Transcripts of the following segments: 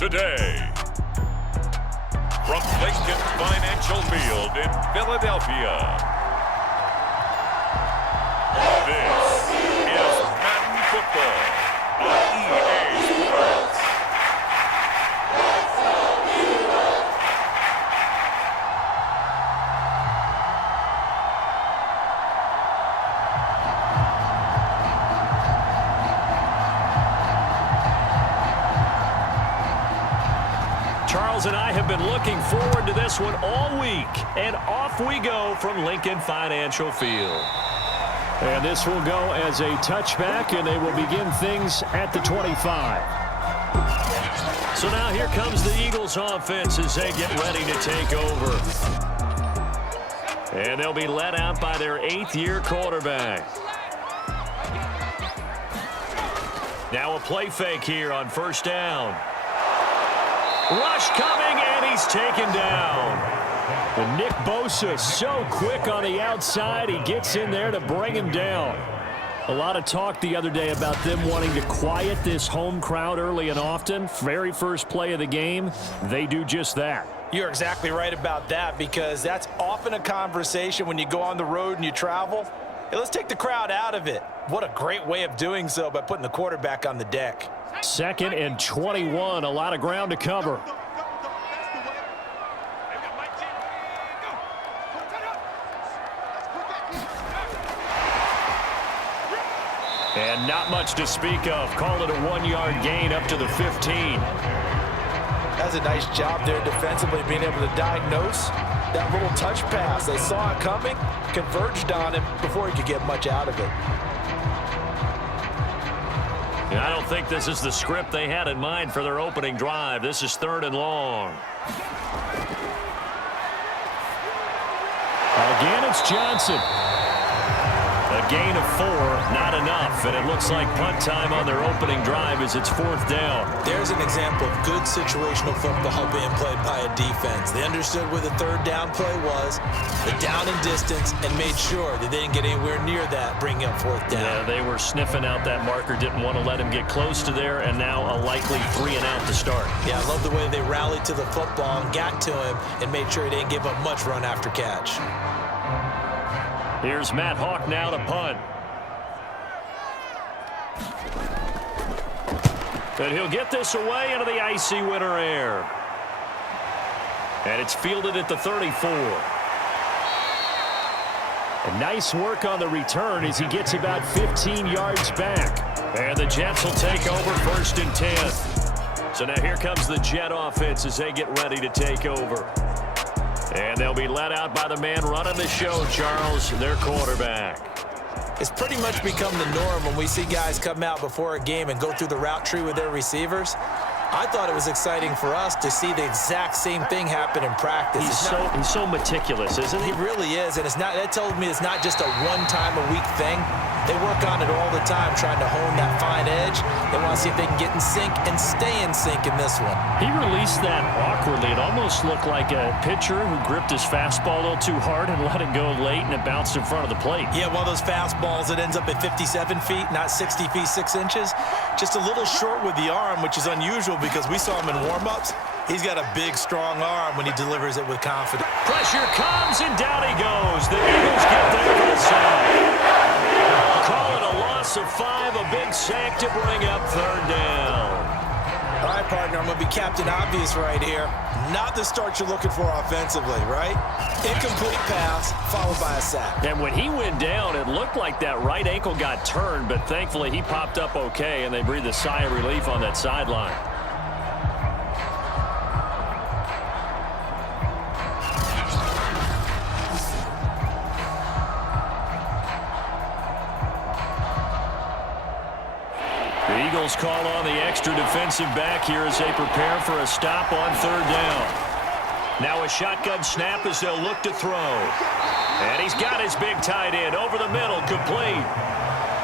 today. From Lincoln Financial Field in Philadelphia, this is Madden Football on EA Sports. Charles and I have been looking forward to this one all week, and off we go from Lincoln Financial Field. And this will go as a touchback, and they will begin things at the 25. So now here comes the Eagles offense as they get ready to take over. And they'll be led out by their 8th-year quarterback. Now a play fake here on first down. Rush coming, and he's taken down. And Nick Bosa so quick on the outside. He gets in there to bring him down. A lot of talk the other day about them wanting to quiet this home crowd early and often. Very first play of the game, they do just that. You're exactly right about that, because that's often a conversation when you go on the road and you travel. Hey, let's take the crowd out of it. What a great way of doing so by putting the quarterback on the deck. 2nd and 21, a lot of ground to cover. And not much to speak of. Call it a 1-yard gain up to the 15. That's a nice job there defensively, being able to diagnose that little touch pass. They saw it coming, converged on him before he could get much out of it. I don't think this is the script they had in mind for their opening drive. This is 3rd and long. Again, it's Johnson. A gain of 4, not enough, and it looks like punt time on their opening drive as it's 4th down. There's an example of good situational football being played by a defense. They understood where the 3rd down play was, the down and distance, and made sure that they didn't get anywhere near that, bringing up 4th down. Yeah, they were sniffing out that marker, didn't want to let him get close to there, and now a likely 3 and out to start. Yeah, I love the way they rallied to the football and got to him and made sure he didn't give up much run after catch. Here's Matt Hawk now to punt. And he'll get this away into the icy winter air. And it's fielded at the 34. And nice work on the return as he gets about 15 yards back. And the Jets will take over 1st and 10. So now here comes the Jet offense as they get ready to take over. And they'll be let out by the man running the show, Charles, their quarterback. It's pretty much become the norm when we see guys come out before a game and go through the route tree with their receivers. I thought it was exciting for us to see the exact same thing happen in practice. He's so meticulous, isn't he? He really is, and that tells me it's not just a one-time-a-week thing. They work on it all the time, trying to hone that fine edge. They want to see if they can get in sync and stay in sync in this one. He released that awkwardly. It almost looked like a pitcher who gripped his fastball a little too hard and let it go late, and it bounced in front of the plate. Yeah, one of those fastballs that ends up at 57 feet, not 60 feet, 6 inches. Just a little short with the arm, which is unusual because we saw him in warm-ups. He's got a big, strong arm when he delivers it with confidence. Pressure comes, and down he goes. The Eagles get there for the sack. Call it a loss of 5, a big sack to bring up 3rd down. All right, partner, I'm going to be Captain Obvious right here. Not the start you're looking for offensively, right? Incomplete pass, followed by a sack. And when he went down, it looked like that right ankle got turned, but thankfully he popped up okay, and they breathed a sigh of relief on that sideline. The Eagles call on the extra defensive back here as they prepare for a stop on 3rd down. Now a shotgun snap as they'll look to throw. And he's got his big tight end over the middle, complete.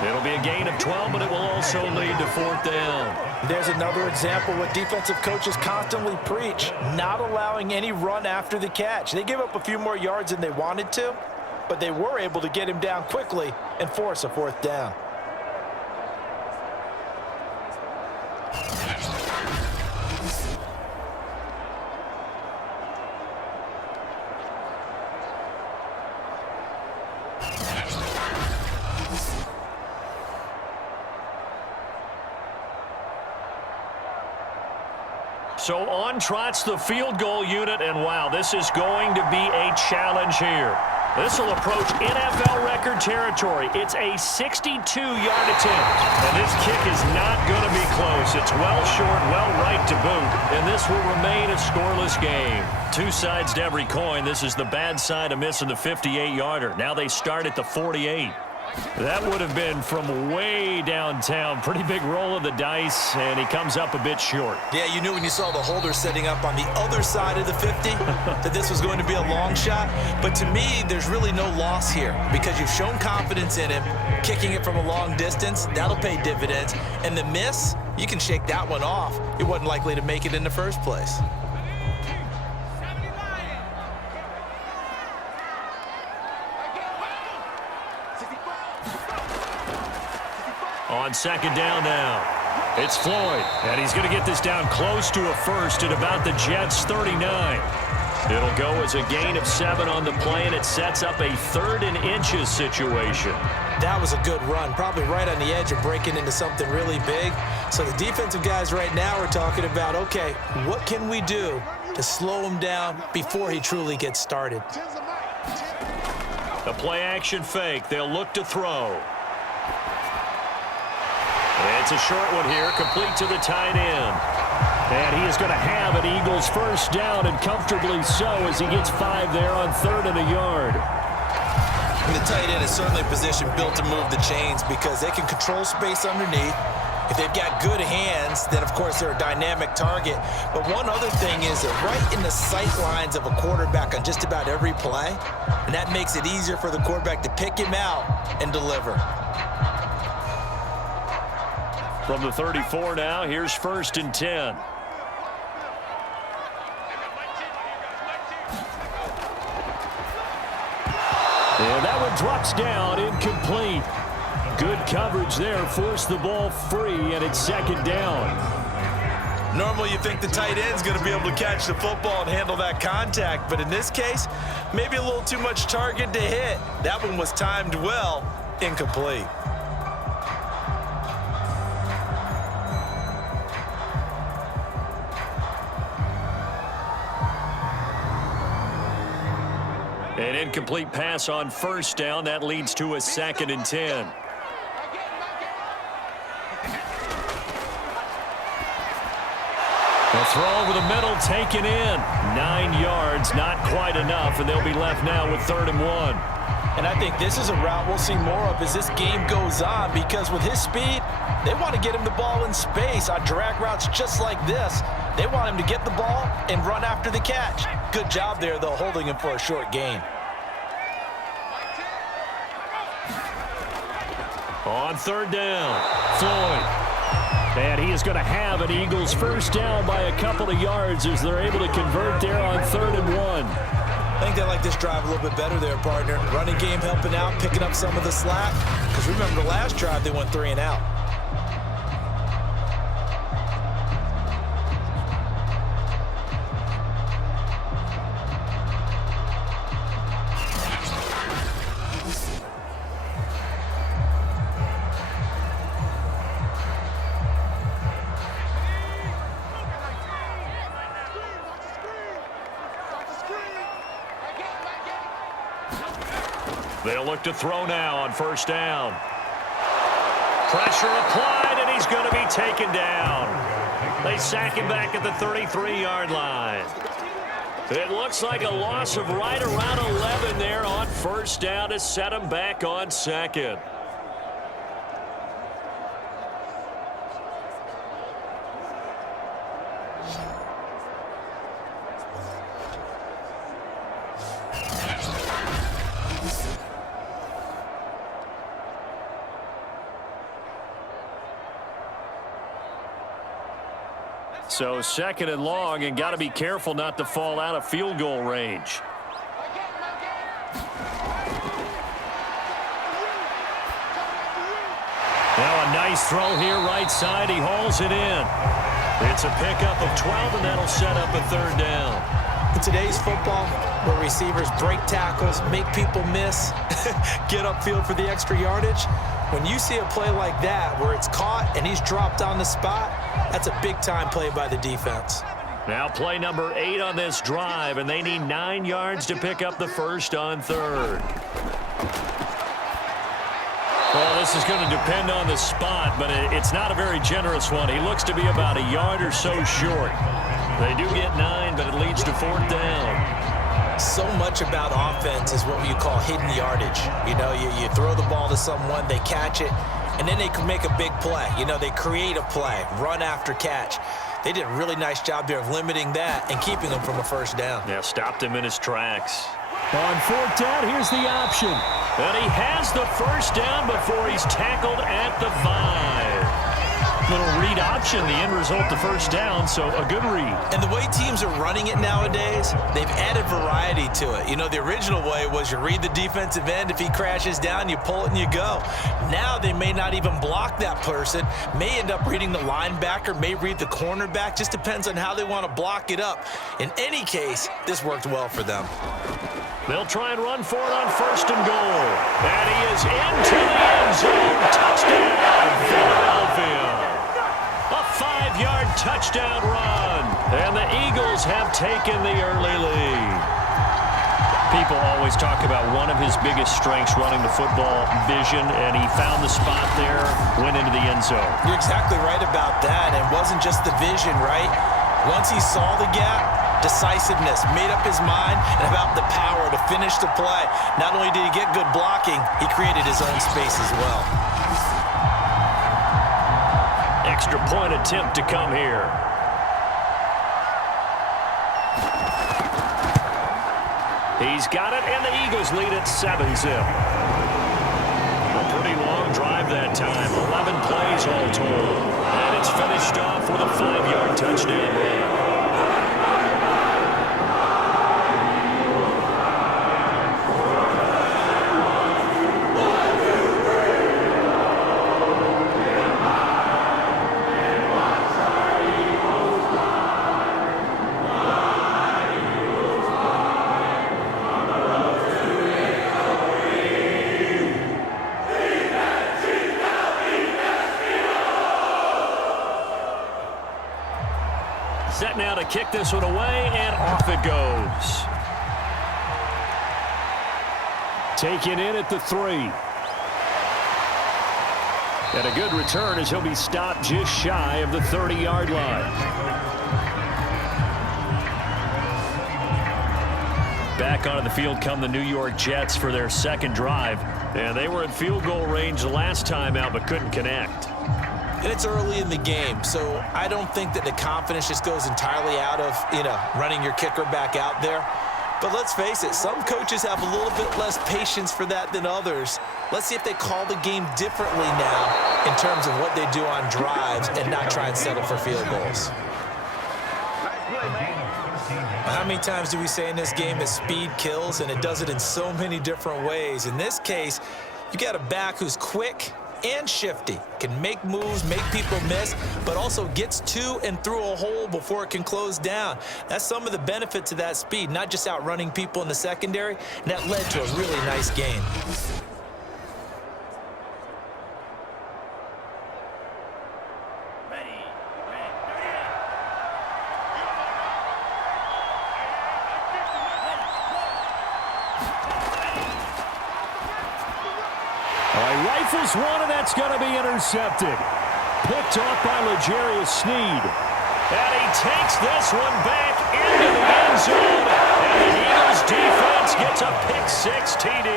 It'll be a gain of 12, but it will also lead to 4th down. There's another example what defensive coaches constantly preach, not allowing any run after the catch. They gave up a few more yards than they wanted to, but they were able to get him down quickly and force a 4th down. So on trots the field goal unit, and wow, this is going to be a challenge here. This will approach NFL record territory. It's a 62-yard attempt. And this kick is not going to be close. It's well short, well right to boot. And this will remain a scoreless game. Two sides to every coin. This is the bad side of missing the 58-yarder. Now they start at the 48. That would have been from way downtown. Pretty big roll of the dice, and he comes up a bit short. Yeah, you knew when you saw the holder setting up on the other side of the 50 that this was going to be a long shot. But to me, there's really no loss here because you've shown confidence in him. Kicking it from a long distance, that'll pay dividends. And the miss, you can shake that one off. It wasn't likely to make it in the first place. On second down now, it's Floyd, and he's going to get this down close to a first at about the Jets' 39. It'll go as a gain of 7 on the play, and it sets up a 3rd and inches situation. That was a good run, probably right on the edge of breaking into something really big. So the defensive guys right now are talking about, okay, what can we do to slow him down before he truly gets started? The play-action fake. They'll look to throw. It's a short one here, complete to the tight end. And he is going to have an Eagles first down, and comfortably so as he gets 5 there on 3rd and a yard. And the tight end is certainly a position built to move the chains because they can control space underneath. If they've got good hands, then, of course, they're a dynamic target. But one other thing is they're right in the sight lines of a quarterback on just about every play, and that makes it easier for the quarterback to pick him out and deliver. From the 34 now, here's 1st and 10. And that one drops down, incomplete. Good coverage there, forced the ball free, and it's 2nd down. Normally you think the tight end's going to be able to catch the football and handle that contact, but in this case, maybe a little too much target to hit. That one was timed well, incomplete. An incomplete pass on 1st down. That leads to a 2nd and 10. The throw over the middle taken in. 9 yards, not quite enough, and they'll be left now with 3rd and 1. And I think this is a route we'll see more of as this game goes on because with his speed, they want to get him the ball in space on drag routes just like this. They want him to get the ball and run after the catch. Good job there, though, holding him for a short gain. On 3rd down, Floyd. And he is going to have an Eagles first down by a couple of yards as they're able to convert there on 3rd and 1. I think they like this drive a little bit better there, partner. Running game helping out, picking up some of the slack. Because remember the last drive, they went 3 and out. They'll look to throw now on 1st down. Pressure applied, and he's going to be taken down. They sack him back at the 33-yard line. It looks like a loss of right around 11 there on 1st down to set him back on 2nd. So 2nd and long, and got to be careful not to fall out of field goal range. Now a nice throw here right side. He hauls it in. It's a pickup of 12, and that'll set up a 3rd down. In today's football, where receivers break tackles, make people miss, get upfield for the extra yardage, when you see a play like that where it's caught and he's dropped on the spot, that's a big-time play by the defense. Now play number 8 on this drive, and they need 9 yards to pick up the first on third. Well, this is going to depend on the spot, but it's not a very generous one. He looks to be about a yard or so short. They do get 9, but it leads to 4th down. So much about offense is what you call hidden yardage. You know, you throw the ball to someone, they catch it, and then they can make a big play. You know, they create a play, run after catch. They did a really nice job there of limiting that and keeping him from a first down. Yeah, stopped him in his tracks. On 4th down, here's the option. And he has the first down before he's tackled at the 5. Little read option, the end result, the first down, so a good read. And the way teams are running it nowadays, they've added variety to it. You know, the original way was you read the defensive end. If he crashes down, you pull it and you go. Now they may not even block that person, may end up reading the linebacker, may read the cornerback. Just depends on how they want to block it up. In any case, this worked well for them. They'll try and run for it on 1st and goal. And he is into the end zone. Touchdown, Philadelphia. A 5-yard touchdown run. And the Eagles have taken the early lead. People always talk about one of his biggest strengths running the football, vision, and he found the spot there, went into the end zone. You're exactly right about that. It wasn't just the vision, right? Once he saw the gap, decisiveness, made up his mind, and about the power to finish the play. Not only did he get good blocking, he created his own space as well. Extra point attempt to come here. He's got it, and the Eagles lead at 7-zip. A pretty long drive that time, 11 plays all told. And it's finished off with a 5-yard touchdown run. Set now to kick this one away, and off it goes. Taken in at the 3. And a good return as he'll be stopped just shy of the 30-yard line. Back onto the field come the New York Jets for their second drive. And they were in field goal range the last time out but couldn't connect. And it's early in the game, so I don't think that the confidence just goes entirely out of, running your kicker back out there. But let's face it, some coaches have a little bit less patience for that than others. Let's see if they call the game differently now in terms of what they do on drives and not try and settle for field goals. How many times do we say in this game that speed kills, and it does it in so many different ways? In this case, you got a back who's quick and shifty, can make moves, make people miss, but also gets to and through a hole before it can close down. That's some of the benefits of that speed, not just outrunning people in the secondary, and that led to a really nice game. Rifles one, and that's going to be intercepted. Picked off by L'Jarius Sneed. And he takes this one back into the end zone. And the Eagles defense gets a pick-6 TD.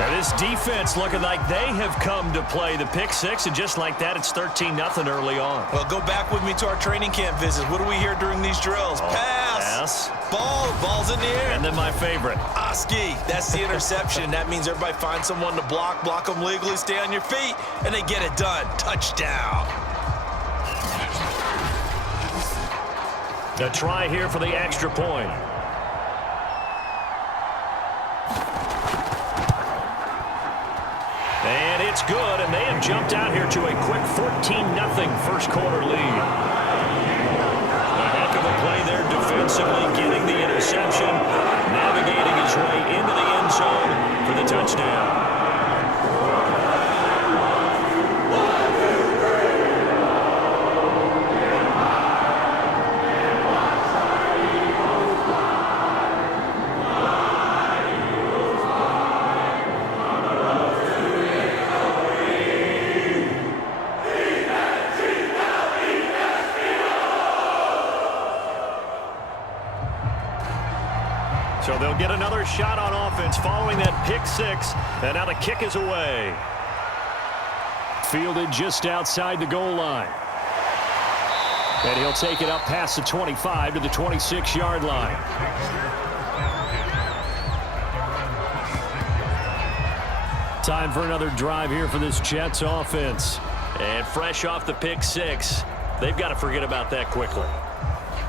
Now this defense looking like they have come to play the pick-6, and just like that, it's 13-0 early on. Well, go back with me to our training camp visit. What do we hear during these drills? Pass. Ball's in the air. And then my favorite. Oski, that's the interception. That means everybody finds someone to block them legally, stay on your feet, and they get it done. Touchdown. A try here for the extra point. And it's good, and they have jumped out here to a quick 14-0 first quarter lead. A heck of a play there defensively, getting the interception, navigating his way into the end zone for the touchdown. So they'll get another shot on offense following that pick six. And now the kick is away. Fielded just outside the goal line. And he'll take it up past the 25 to the 26-yard line. Time for another drive here for this Jets offense. And fresh off the pick six, they've got to forget about that quickly.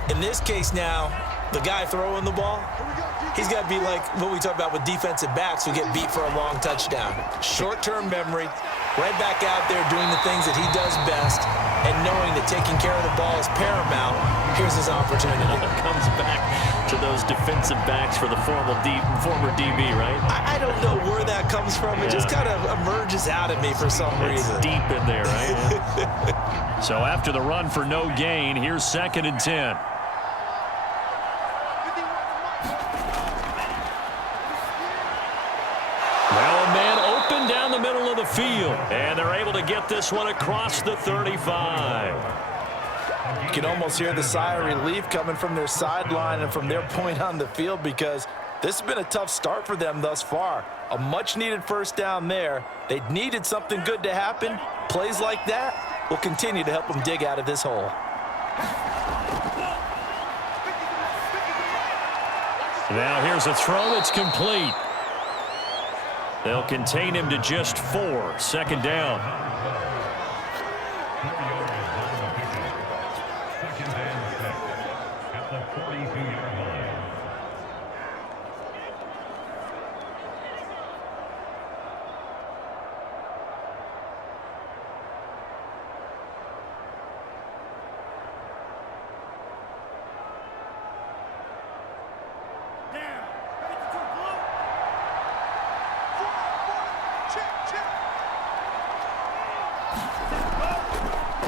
In this case now, the guy throwing the ball, he's got to be like what we talk about with defensive backs who get beat for a long touchdown. Short-term memory, right back out there doing the things that he does best, and knowing that taking care of the ball is paramount. Here's his opportunity. Comes back to those defensive backs for the former DB, right? I don't know where that comes from. It just kind of emerges out of me for some reason. It's deep in there, right? So after the run for no gain, here's 2nd and 10. Now a man open down the middle of the field. And they're able to get this one across the 35. You can almost hear the sigh of relief coming from their sideline and from their point on the field because this has been a tough start for them thus far. A much-needed first down there. They needed something good to happen. Plays like that will continue to help them dig out of this hole. Now here's a throw that's complete. They'll contain him to just 4. 2nd down.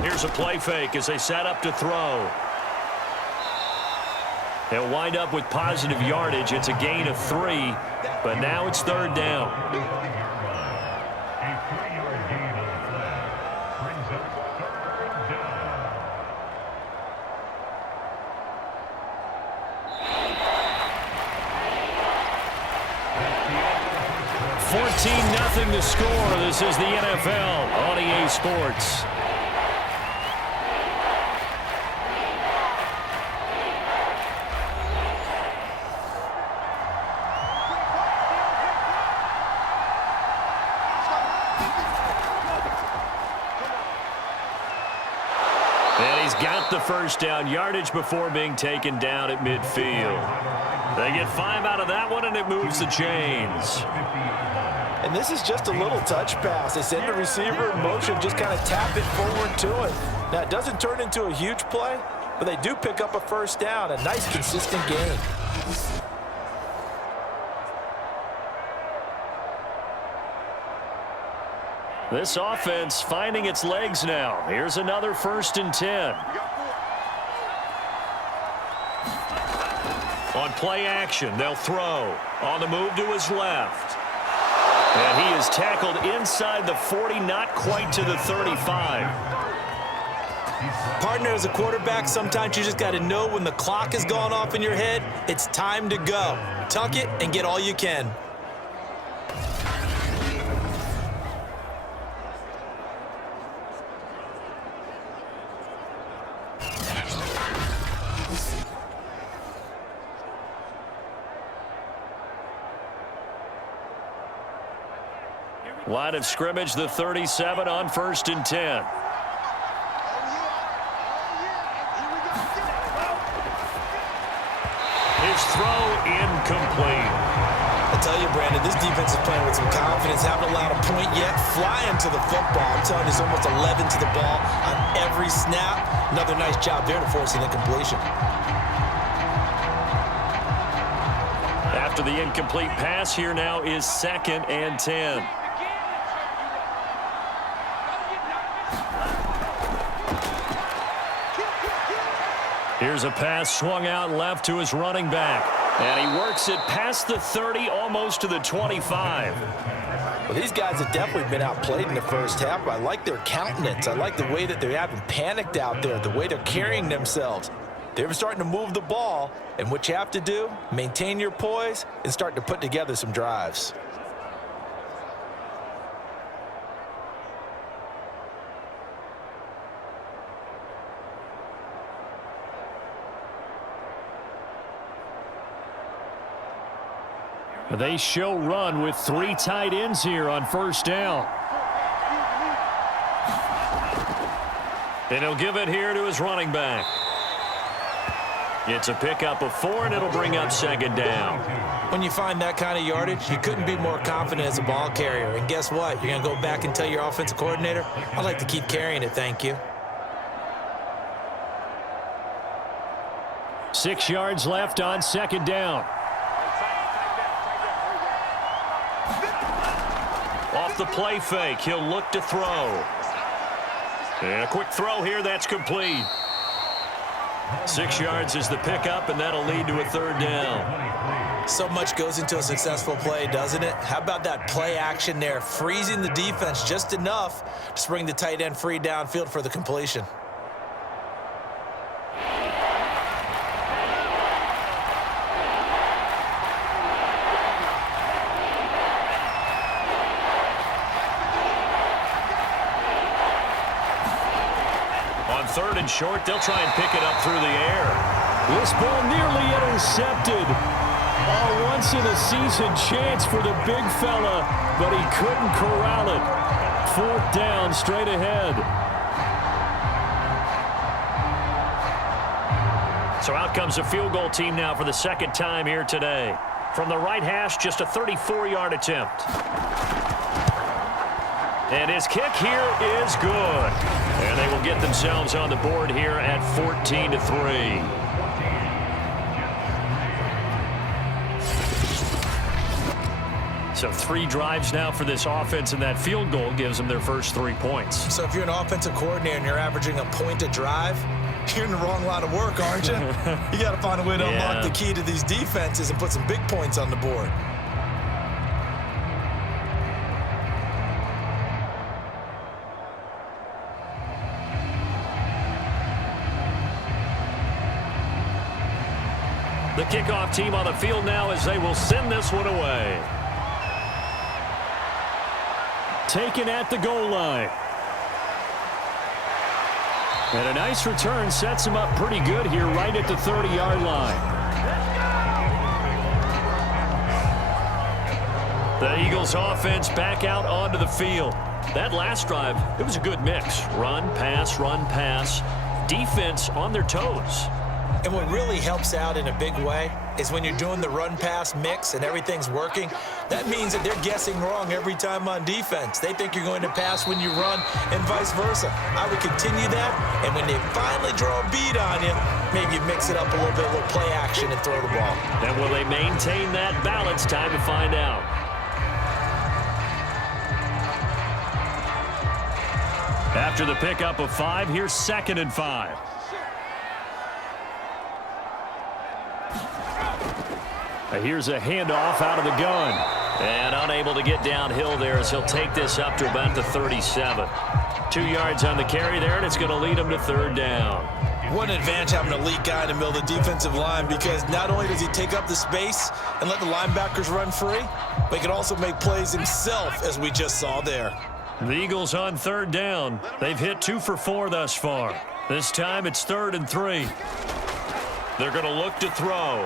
Here's a play fake as they set up to throw. They'll wind up with positive yardage. It's a gain of 3, but now it's 3rd down. $14-0 to score. This is the NFL on EA Sports. And he's got the first down yardage before being taken down at midfield. They get 5 out of that one, and it moves the chains. And this is just a little touch pass. They send the receiver in motion, just kind of tap it forward to it. Now, it doesn't turn into a huge play, but they do pick up a first down, a nice, consistent gain. This offense finding its legs now. Here's another 1st and 10. On play action, they'll throw. On the move to his left. And he is tackled inside the 40, not quite to the 35. Partner, as a quarterback, sometimes you just got to know when the clock has gone off in your head, it's time to go. Tuck it and get all you can. Line of scrimmage, the 37 on 1st and 10. His throw incomplete. I tell you, Brandon, this defense is playing with some confidence. Haven't allowed a point yet. Flying to the football. I'm telling you, it's almost 11 to the ball on every snap. Another nice job there to force an incompletion. After the incomplete pass, here now is 2nd and 10. Here's a pass swung out left to his running back. And he works it past the 30, almost to the 25. Well, these guys have definitely been outplayed in the first half. I like their countenance. I like the way that they haven't panicked out there, the way they're carrying themselves. They're starting to move the ball, and what you have to do, maintain your poise and start to put together some drives. They show run with 3 tight ends here on first down. And he'll give it here to his running back. It's a pickup of 4, and it'll bring up second down. When you find that kind of yardage, you couldn't be more confident as a ball carrier. And guess what? You're going to go back and tell your offensive coordinator, I'd like to keep carrying it, thank you. 6 yards left on second down. Off the play fake, he'll look to throw. And a quick throw here, that's complete. 6 yards is the pickup, and that'll lead to a third down. So much goes into a successful play, doesn't it? How about that play action there, freezing the defense just enough to bring the tight end free downfield for the completion. Third and short, they'll try and pick it up through the air. This ball nearly intercepted. A once-in-a-season chance for the big fella, but he couldn't corral it. 4th down, straight ahead. So out comes a field goal team now for the second time here today. From the right hash, just a 34-yard attempt. And his kick here is good. And they will get themselves on the board here at 14-3. So 3 drives now for this offense, and that field goal gives them their first 3 points. So if you're an offensive coordinator and you're averaging a point a drive, you're in the wrong line of work, aren't you? You got to find a way to unlock the key to these defenses and put some big points on the board. The kickoff team on the field now as they will send this one away. Taken at the goal line. And a nice return sets him up pretty good here right at the 30-yard line. The Eagles offense back out onto the field. That last drive, it was a good mix. Run, pass, defense on their toes. And what really helps out in a big way is when you're doing the run-pass mix and everything's working, that means that they're guessing wrong every time on defense. They think you're going to pass when you run and vice versa. I would continue that, and when they finally draw a bead on you, maybe you mix it up a little bit with play action and throw the ball. And will they maintain that balance? Time to find out. After the pickup of 5, here's 2nd and 5. Here's a handoff out of the gun. And unable to get downhill there as he'll take this up to about the 37. 2 yards on the carry there, and it's going to lead him to 3rd down. What an advantage having an elite guy in the middle of the defensive line, because not only does he take up the space and let the linebackers run free, but he can also make plays himself, as we just saw there. The Eagles on 3rd down. They've hit 2 for 4 thus far. This time it's 3rd and 3. They're going to look to throw.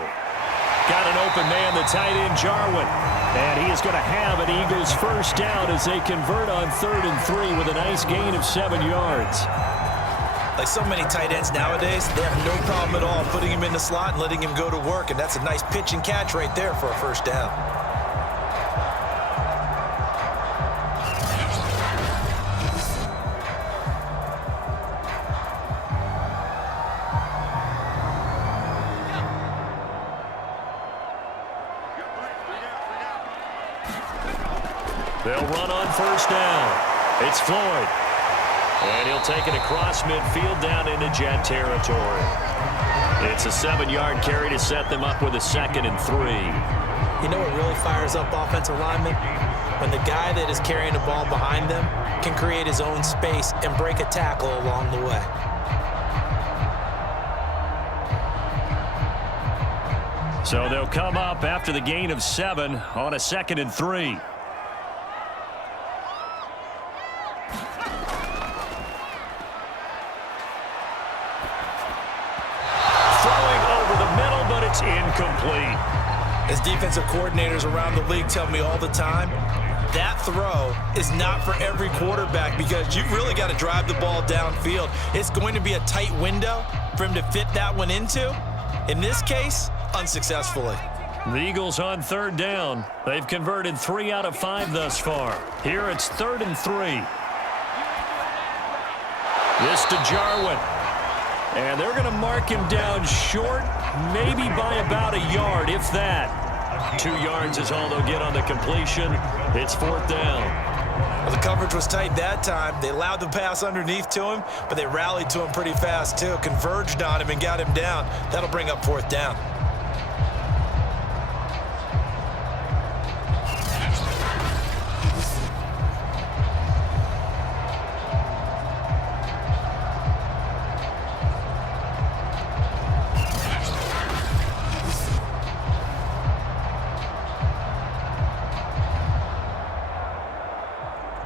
Got an open man, the tight end, Jarwin. And he is going to have an Eagles first down as they convert on 3rd and 3 with a nice gain of 7 yards. Like so many tight ends nowadays, they have no problem at all putting him in the slot and letting him go to work. And that's a nice pitch and catch right there for a first down. They'll run on first down. It's Floyd. And he'll take it across midfield down into Jet territory. It's a 7-yard carry to set them up with a 2nd and 3. You know what really fires up offensive linemen? When the guy that is carrying the ball behind them can create his own space and break a tackle along the way. So they'll come up after the gain of 7 on a 2nd and 3. Throwing over the middle, but it's incomplete. As defensive coordinators around the league tell me all the time, that throw is not for every quarterback because you've really got to drive the ball downfield. It's going to be a tight window for him to fit that one into. In this case, unsuccessfully. The Eagles on 3rd down. They've converted 3 out of 5 thus far. Here it's 3rd and 3. This to Jarwin. And they're going to mark him down short, maybe by about a yard, if that. 2 yards is all they'll get on the completion. It's 4th down. Well, the coverage was tight that time. They allowed the pass underneath to him, but they rallied to him pretty fast, too. Converged on him and got him down. That'll bring up 4th down.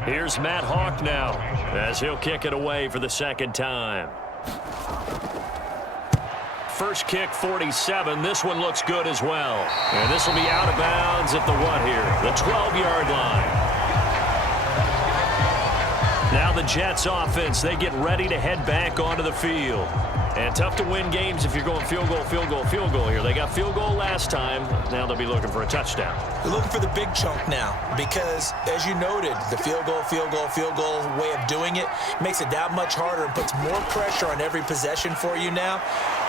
Here's Matt Hawk now as he'll kick it away for the 2nd time. First kick, 47. This one looks good as well. And this will be out of bounds at the what here? The 12-yard line. Now the Jets offense, they get ready to head back onto the field. And tough to win games if you're going field goal, field goal, field goal here. They got field goal last time. Now they'll be looking for a touchdown. They're looking for the big chunk now because, as you noted, the field goal way of doing it makes it that much harder and puts more pressure on every possession for you now.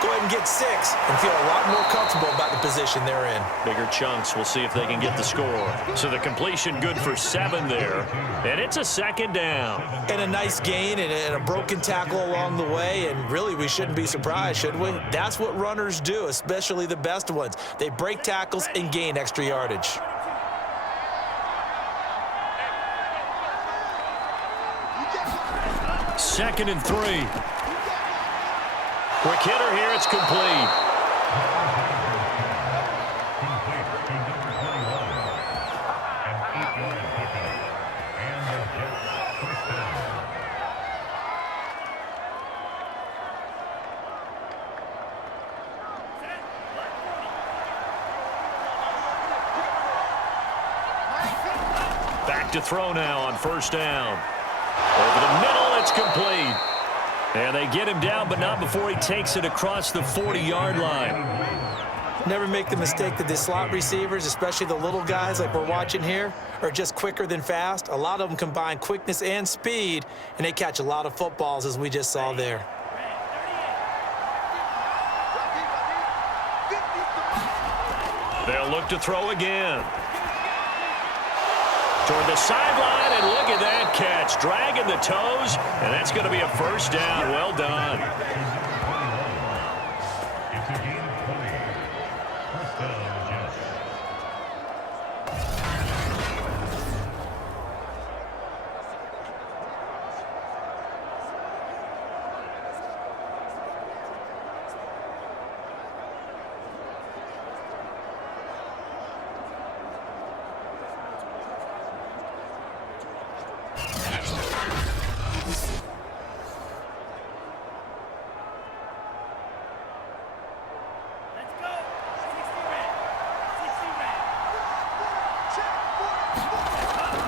Go ahead and get 6 and feel a lot more comfortable about the position they're in. Bigger chunks. We'll see if they can get the score. So the completion good for 7 there. And it's a 2nd down. And a nice gain and a broken tackle along the way. And really, we shouldn't be surprised, should we? That's what runners do, especially the best ones. They break tackles and gain extra yardage. Second and 3. Quick hitter here. It's complete. Back to throw now on 1st down. Over the middle, it's complete. And they get him down, but not before he takes it across the 40-yard line. Never make the mistake that the slot receivers, especially the little guys like we're watching here, are just quicker than fast. A lot of them combine quickness and speed, and they catch a lot of footballs, as we just saw there. They'll look to throw again. Toward the sideline, and look at that catch. Dragging the toes, and that's going to be a 1st down. Well done.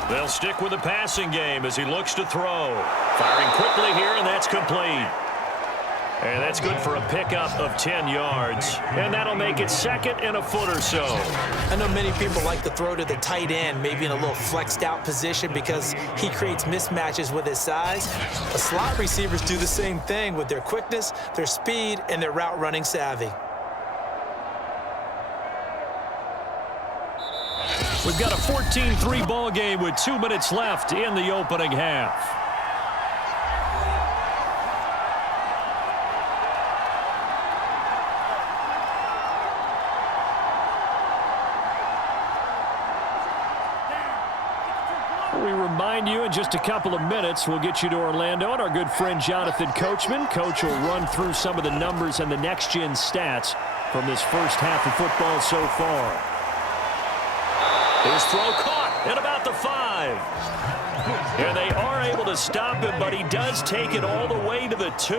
They'll stick with the passing game as he looks to throw. Firing quickly here, and that's complete. And that's good for a pickup of 10 yards. And that'll make it 2nd and a foot or so. I know many people like to throw to the tight end, maybe in a little flexed out position because he creates mismatches with his size. The slot receivers do the same thing with their quickness, their speed, and their route running savvy. We've got a 14-3 ball game with 2 minutes left in the opening half. We remind you in just a couple of minutes, we'll get you to Orlando and our good friend Jonathan Coachman. Coach will run through some of the numbers and the next-gen stats for from this first half of football so far. His throw caught at about the 5. And they are able to stop him, but he does take it all the way to the 2.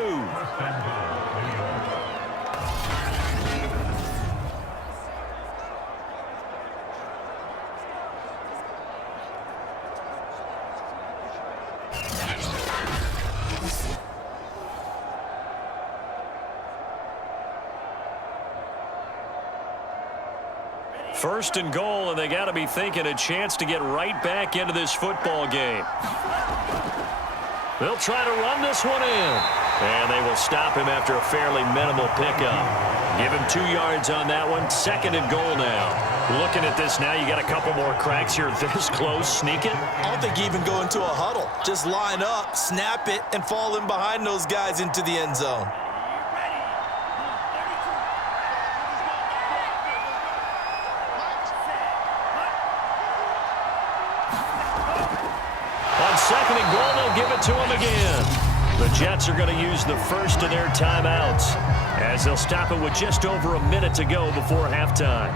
First and goal, and they got to be thinking a chance to get right back into this football game. They'll try to run this one in, and they will stop him after a fairly minimal pickup. Give him 2 yards on that one. Second and goal now. Looking at this now, you got a couple more cracks here this close. Sneak it. I don't think you even go into a huddle. Just line up, snap it, and fall in behind those guys into the end zone. Second and goal, they'll give it to him again. The Jets are going to use the first of their timeouts as they'll stop it with just over a minute to go before halftime.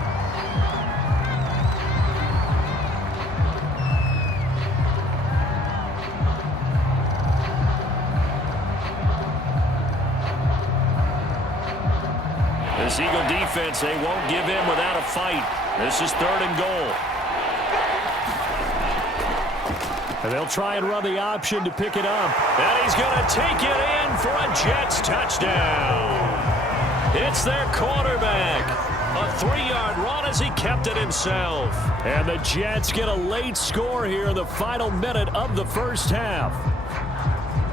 This Eagle defense, they won't give in without a fight. This is third and goal. And they'll try and run the option to pick it up. And he's going to take it in for a Jets touchdown. It's their quarterback. A 3-yard run as he kept it himself. And the Jets get a late score here in the final minute of the first half.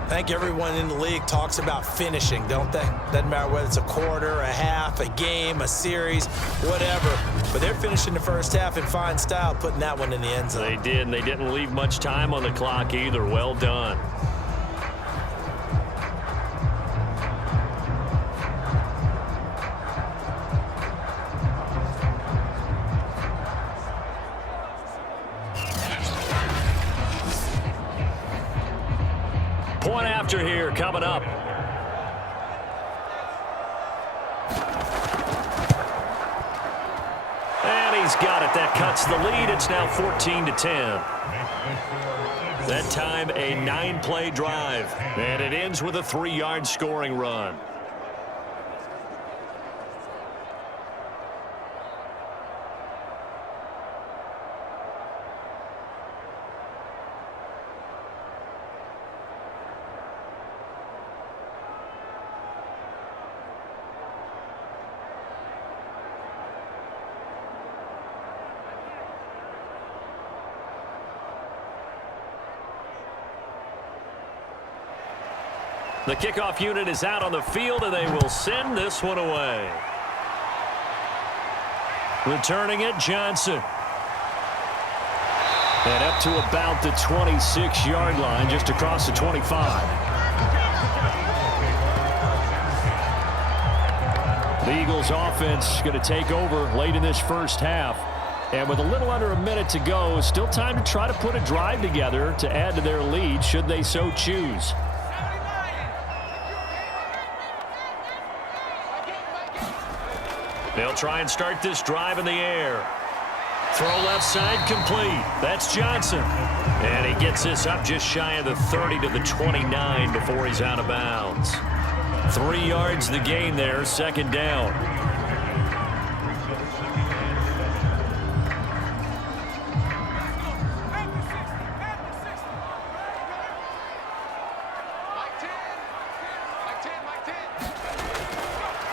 I think everyone in the league talks about finishing, don't they? Doesn't matter whether it's a quarter, a half, a game, a series, whatever. But they're finishing the first half in fine style, putting that one in the end zone. They did, and they didn't leave much time on the clock either. Well done. Point after here coming up. And he's got it. That cuts the lead. It's now 14-10. That time a 9-play drive. And it ends with a 3-yard scoring run. The kickoff unit is out on the field, and they will send this one away. Returning it, Johnson. And up to about the 26-yard line, just across the 25. The Eagles offense going to take over late in this first half. And with a little under a minute to go, still time to try to put a drive together to add to their lead should they so choose. They'll try and start this drive in the air. Throw left side complete. That's Johnson. And he gets this up just shy of the 30 to the 29 before he's out of bounds. 3 yards the gain there, second down.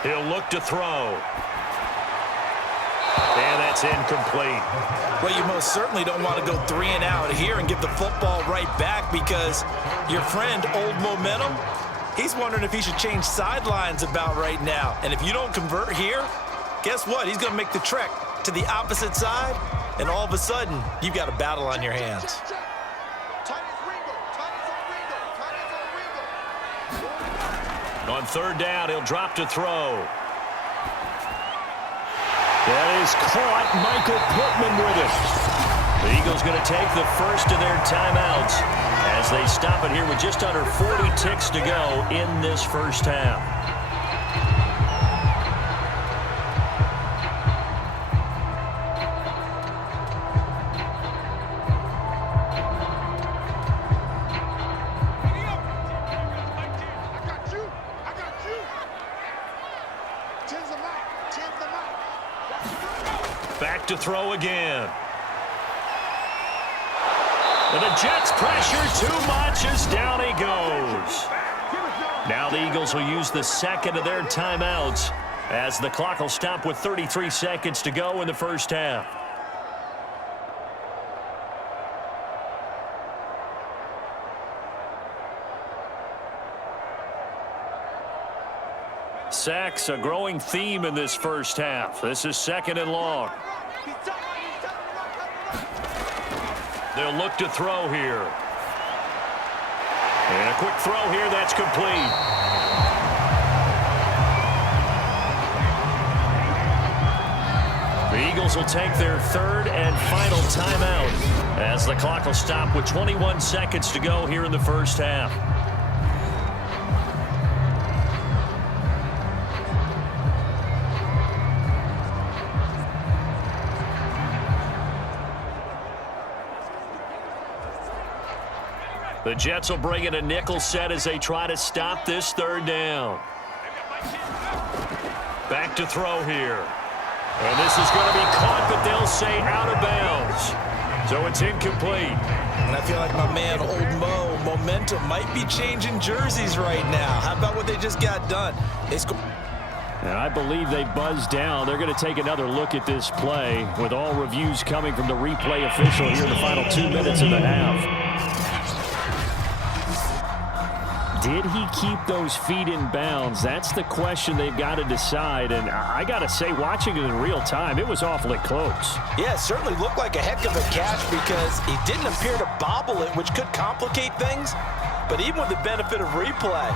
He'll look to throw. And that's incomplete. Well, you most certainly don't want to go 3 and out here and give the football right back because your friend, Old Momentum, he's wondering if he should change sidelines about right now. And if you don't convert here, guess what? He's going to make the trek to the opposite side, and all of a sudden, you've got a battle on your hands. On third down, he'll drop to throw. That is caught. Michael Pittman with it. The Eagles going to take the first of their timeouts as they stop it here with just under 40 ticks to go in this first half. Back to throw again. And the Jets pressure too much as down he goes. Now the Eagles will use the second of their timeouts as the clock will stop with 33 seconds to go in the first half. Sacks, a growing theme in this first half. This is second and long. They'll look to throw here. And a quick throw here, that's complete. The Eagles will take their third and final timeout as the clock will stop with 21 seconds to go here in the first half. The Jets will bring in a nickel set as they try to stop this third down. Back to throw here. And this is going to be caught, but they'll say out of bounds. So it's incomplete. And I feel like my man, Old Mo, momentum might be changing jerseys right now. How about what they just got done? And I believe they buzzed down. They're going to take another look at this play with all reviews coming from the replay official here in the final 2 minutes of the half. Did he keep those feet in bounds? That's the question they've got to decide. And I got to say, watching it in real time, it was awfully close. Yeah, it certainly looked like a heck of a catch because he didn't appear to bobble it, which could complicate things. But even with the benefit of replay,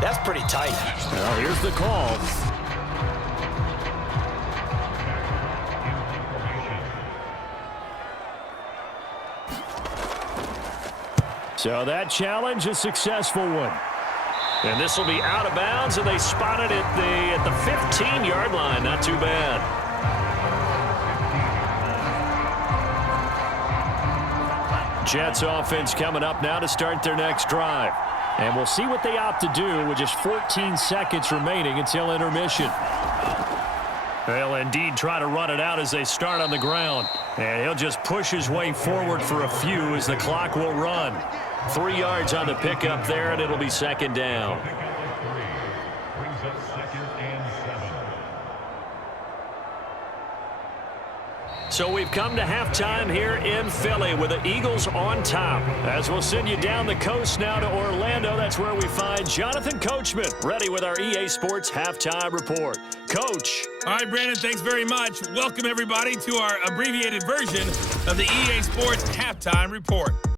that's pretty tight. Well, here's the call. So that challenge, a successful one. And this will be out of bounds, and they spotted it at the 15-yard line. Not too bad. Jets offense coming up now to start their next drive. And we'll see what they opt to do with just 14 seconds remaining until intermission. They'll indeed try to run it out as they start on the ground. And he'll just push his way forward for a few as the clock will run. 3 yards on the pickup there, and it'll be second down. So we've come to halftime here in Philly with the Eagles on top. As we'll send you down the coast now to Orlando, that's where we find Jonathan Coachman, ready with our EA Sports Halftime Report. Coach. All right, Brandon, thanks very much. Welcome, everybody, to our abbreviated version of the EA Sports Halftime Report.